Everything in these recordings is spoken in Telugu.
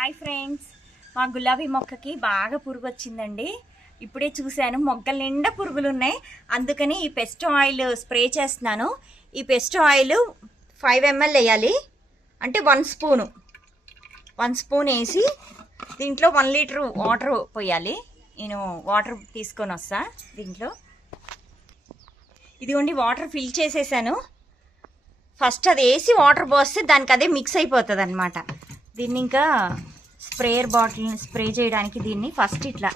హాయ్ ఫ్రెండ్స్, మా గులాబీ మొక్కకి బాగా పురుగు వచ్చిందండి. ఇప్పుడే చూశాను, మొగ్గల నిండా పురుగులు ఉన్నాయి. అందుకని ఈ పెస్ట్ ఆయిల్ స్ప్రే చేస్తున్నాను. ఈ పెస్ట్ ఆయిల్ 5 ml వేయాలి, అంటే 1 స్పూన్ వేసి దీంట్లో 1 లీటర్ వాటర్ పోయాలి. నేను వాటర్ తీసుకొని వస్తా. దీంట్లో ఇదిగోండి వాటర్ ఫిల్ చేసేసాను. ఫస్ట్ అది వేసి వాటర్ పోస్తే దానికి అదే మిక్స్ అయిపోతుంది అనమాట. దీన్ని ఇంకా స్ప్రేయర్ బాటిల్ని స్ప్రే చేయడానికి దీన్ని ఫస్ట్ ఇట్లా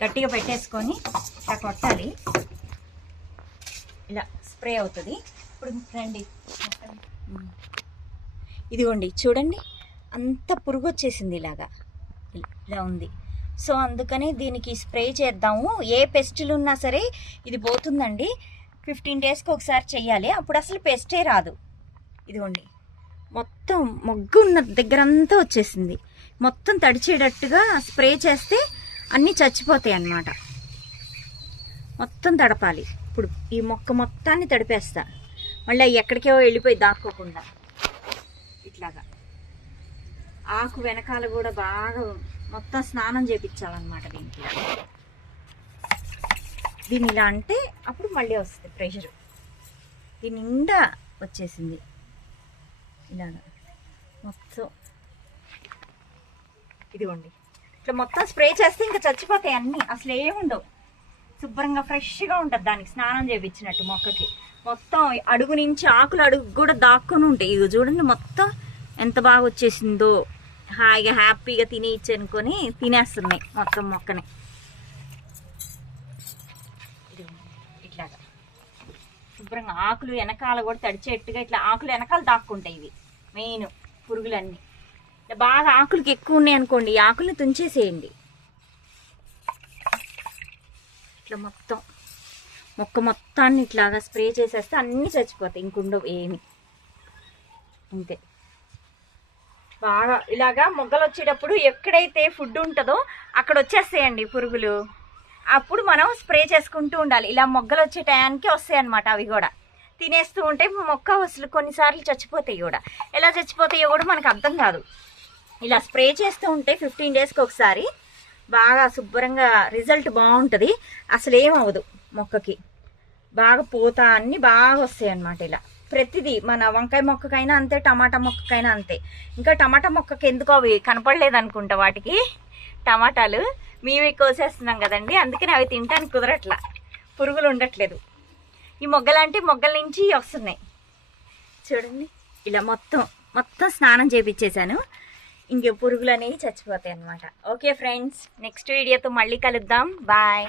గట్టిగా పెట్టేసుకొని ఇట్లా కొట్టాలి. ఇలా స్ప్రే అవుతుంది. ఇప్పుడు రండి, ఇదిగోండి చూడండి, అంత పురుగు వచ్చేసింది, ఇలా ఉంది. సో అందుకని దీనికి స్ప్రే చేద్దాము. ఏ పెస్టులు ఉన్నా సరే ఇది పోతుందండి. 15 డేస్కి ఒకసారి చెయ్యాలి, అప్పుడు అసలు పెస్టే రాదు. ఇదిగోండి మొత్తం మొగ్గు ఉన్న దగ్గరంతా వచ్చేసింది. మొత్తం తడిచేటట్టుగా స్ప్రే చేస్తే అన్నీ చచ్చిపోతాయి అన్నమాట. మొత్తం తడపాలి. ఇప్పుడు ఈ మొక్క మొత్తాన్ని తడిపేస్తా, మళ్ళీ ఎక్కడికో వెళ్ళిపోయి దాక్కోకుండా. ఇట్లాగా ఆకు వెనకాల కూడా బాగా మొత్తం స్నానం చేయించాలన్నమాట. దీన్ని ఇలా అంటే అప్పుడు మళ్ళీ వస్తుంది ప్రెషర్. దీని నిండా వచ్చేసింది ఇలాగా మొత్తం. ఇదిగోండి ఇట్లా మొత్తం స్ప్రే చేస్తే ఇంకా చచ్చిపోతాయి అన్నీ, అసలు ఏముండవు. శుభ్రంగా ఫ్రెష్గా ఉంటుంది దానికి స్నానం చేయించినట్టు. మొక్కకి మొత్తం అడుగు నుంచి ఆకులు అడుగు కూడా దాక్కొని ఉంటాయి. ఇదిగో చూడండి మొత్తం ఎంత బాగా వచ్చేసిందో. హాయిగా హ్యాపీగా తినేయచ్చు అనుకొని తినేస్తున్నాయి మొత్తం మొక్కని. ఇట్లాగా శుభ్రంగా ఆకులు వెనకాల కూడా తడిచేట్టుగా ఇట్లా ఆకులు వెనకాల దాక్కుంటాయి ఇవి మెయిన్ పురుగులన్నీ. బాగా ఆకులకి ఎక్కువ ఉన్నాయి అనుకోండి, ఈ ఆకుల్ని తుంచేసేయండి. ఇట్లా మొత్తం మొక్క మొత్తాన్ని ఇట్లాగా స్ప్రే చేసేస్తే అన్నీ చచ్చిపోతాయి, ఇంకుండవు ఏమి. అంతే. బాగా ఇలాగా మొగ్గలు వచ్చేటప్పుడు ఎక్కడైతే ఫుడ్ ఉంటుందో అక్కడ వచ్చేస్తాయండి పురుగులు. అప్పుడు మనం స్ప్రే చేసుకుంటూ ఉండాలి. ఇలా మొగ్గలు వచ్చే టయానికి వస్తాయి అన్నమాట. అవి కూడా తినేస్తూ ఉంటే మొక్క అసలు కొన్నిసార్లు చచ్చిపోతాయి కూడా. ఎలా చచ్చిపోతాయో కూడా మనకు అర్థం కాదు. ఇలా స్ప్రే చేస్తూ ఉంటే 15 డేస్కి ఒకసారి బాగా శుభ్రంగా రిజల్ట్ బాగుంటుంది. అసలు ఏమవ్వదు మొక్కకి. బాగా పూత అన్నీ బాగా వస్తాయి అన్నమాట. ఇలా ప్రతిదీ మన వంకాయ మొక్కకైనా అంతే, టమాటా మొక్కకైనా అంతే. ఇంకా టమాటా మొక్కకి ఎందుకో అవి కనపడలేదు అనుకుంటా, వాటికి టమాటాలు మేమే కోసేస్తున్నాం కదండి, అందుకని అవి తినడానికి కుదరట్లా, పురుగులు ఉండట్లేదు. ఈ మొగ్గలంటే మొగ్గల నుంచి వస్తున్నాయి చూడండి. ఇలా మొత్తం స్నానం చేయించేసాను. ఇంక పురుగులు అనేవి చచ్చిపోతాయి అన్నమాట. ఓకే ఫ్రెండ్స్, నెక్స్ట్ వీడియోతో మళ్ళీ కలుద్దాం. బాయ్.